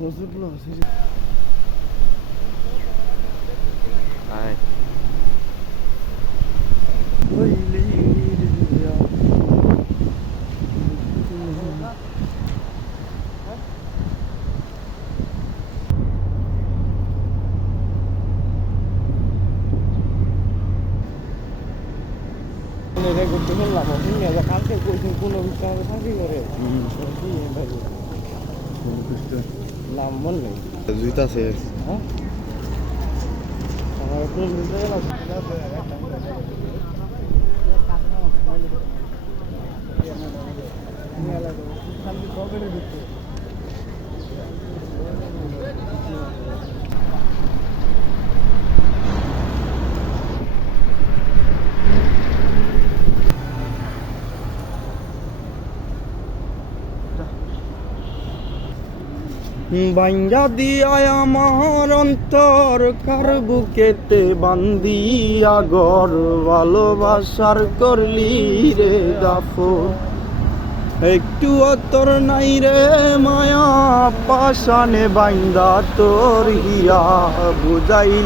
Bozuldular seni. Ay. Böyle iyi dedim ya. Nereye götürmen lazım? Bilmiyorum. Kanka gözün kulağını sana sanki göre. Çok iyi. Çok iyi. নাম মন নেই জুইতাছে হ্যাঁ আমার একটু গেলাম খালি কবে ঢুকছে বাইঙ্গা দিয়ায় আমার অন্তর কার বুকেতে বান্দিয়া গর ভালোবাসার করলি রে গাফর একটু অতর নাই রে মায়া পাশানে বাইন্দা তোর হিয়া বুঝাইলি